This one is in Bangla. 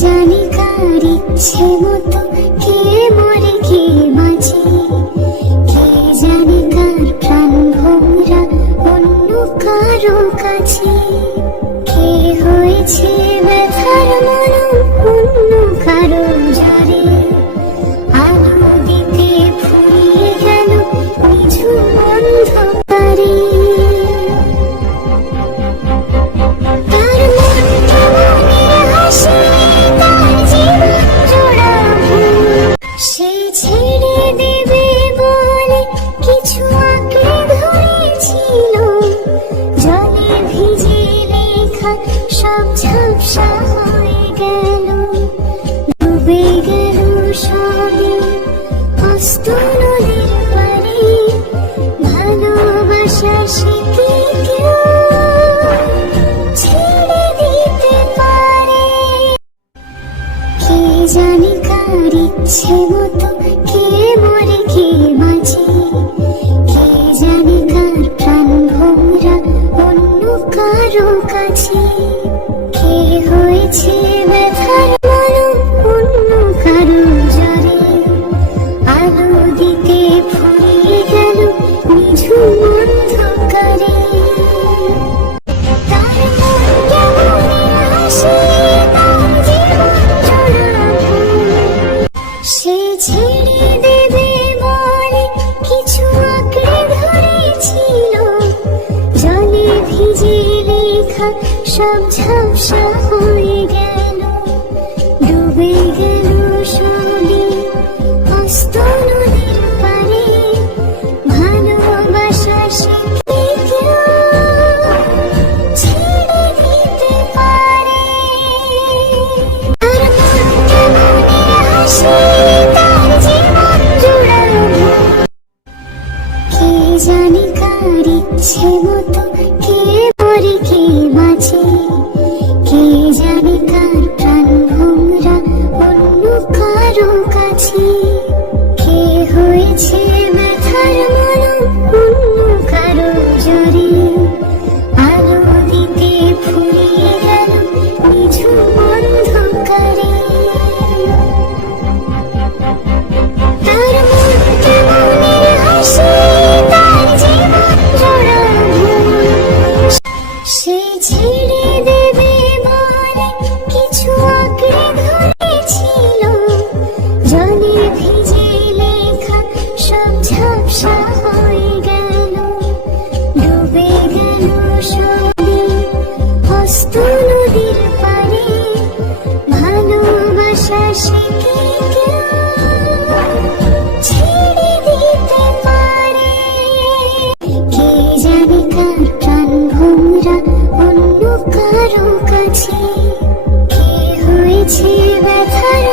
জানি কার ইচ্ছে মতো কে মরে কে বাঁচে, কে জানি কার প্রাণ ভোমরা অন্য কারো কাছে, কে হয়েছে ব্যথার মরম অন্য কারো ঝরে, আলো দিতে ফুরিয়ে গেল নিঝুম অন্ধকারে। সব ঝাপসা হয়ে গেল, ডুবে গেল সবে অস্ত নদীর পারে, ভালোবাসা শিখে কেউ ছেড়ে দিতে পারে। কে জানি কার ইচ্ছে মতো কে মরে কে বাঁচে, কে জানি কার প্রাণ ভোমরা অন্য কারো কাছে, কে হয়েছে ব্যথার মরম অন্য কারো ঝরে, আলো দিতে ফুরিয়ে গেল নিঝুম অন্ধকারে। তার মন কেমনের হাসি, তার জীবন জোড়া সে ছেড়ে দেবে বলে কিছু আঁকড়ে ধরেছিল, জলে ভিজে লেখা সব ঝাপসা হয়ে গেল, ডুবে গেল সবে অস্ত নদীর পারে, ভালোবাসা শিখে কেউ ছেড়ে দিতে পারে। তার মন কেমনের হাসি, তার জীবন জোড়া কে জানি কার ইচ্ছে মতো কে মরে কে বাঁচে, কে জানি কার প্রাণ ভোমরা অন্য কারো কাছে, কে হয়েছে ব্যথার মরম অন্য কারো ঝরে, আলো দিতে ফুরিয়ে গেল নিঝুম অন্ধকারে। তার মন কেমনের হাসি, তার জীবন জোড়া সে ছেড়ে দেবে বলে কিছু আঁকড়ে ধরেছিল, জলে ভিজে লেখা সব ঝাপসা হয়ে গেল, ডুবে গেল সবে অস্ত নদীর পারে, ভালোবাসা শিখে কেউ ছেড়ে দিতে পারে। কে জানি কার প্রাণ ভোমরা অন্য কারো কাছে, কে হয়েছে ব্যথার